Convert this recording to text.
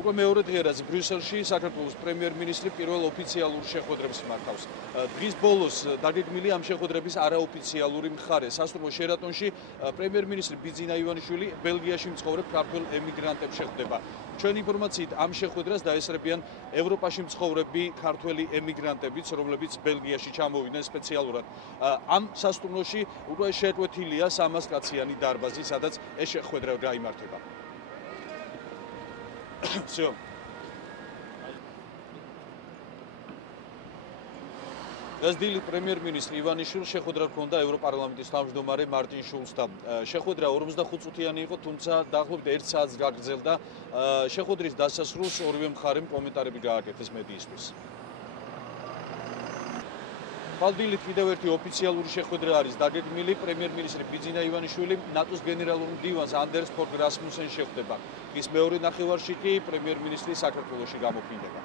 უკვე მეორე დღეერაც ბრიუსელში საქართველოს პრემიერ-მინისტრი პირველ ოფიციალურ შეხვედრებს მართავს. დღის ბოლოს დაგეგმილი ამ შეხვედრების არაოფიციალური მხარე. სასტუმრო შერატონში პრემიერ-მინისტრი ბიძინა ივანიშვილი ბელგიაში მცხოვრებ ქართველ ემიგრანტებს შეხვდება. ჩვენი ინფორმაციით ამ შეხვედრას დაესწრებიან ევროპაში მცხოვრები ქართველი ემიგრანტებიც, რომლებიც ბელგიაში ჩამოვიდნენ სპეციალურად. ამ სასტუმროში უკვე შეკვეთილია 300 კაციანი დარბაზი, სადაც ეს შეხვედრა გაიმართება. Всё. Გაზრდილი პრემიერ-მინისტრი ივანიშვილს შეხვედრა ჰქონდა ევროპარლამენტის თავმჯდომარე მარტინ შულცთან. შეხვედრა 45 წუთიანი იყო, თუმცა დაახლოებით 1 საათს გაგრძელდა. შეხვედრის დასასრულს ორივე მხარემ კომენტარები გააკეთეს მედიისთვის. Paldilit კიდევ ერთი ოფიციალური შეხვედრა არის დაგეგმილი. პრემიერ-მინისტრი ბიძინა ივანიშვილი ნატოს გენერალურ მდივანს ანდერს ფორგ რასმუსენს შეხვდება. ის მეორე ნახევარში კი პრემიერ-მინისტრი საქართველოში გამოფინდება.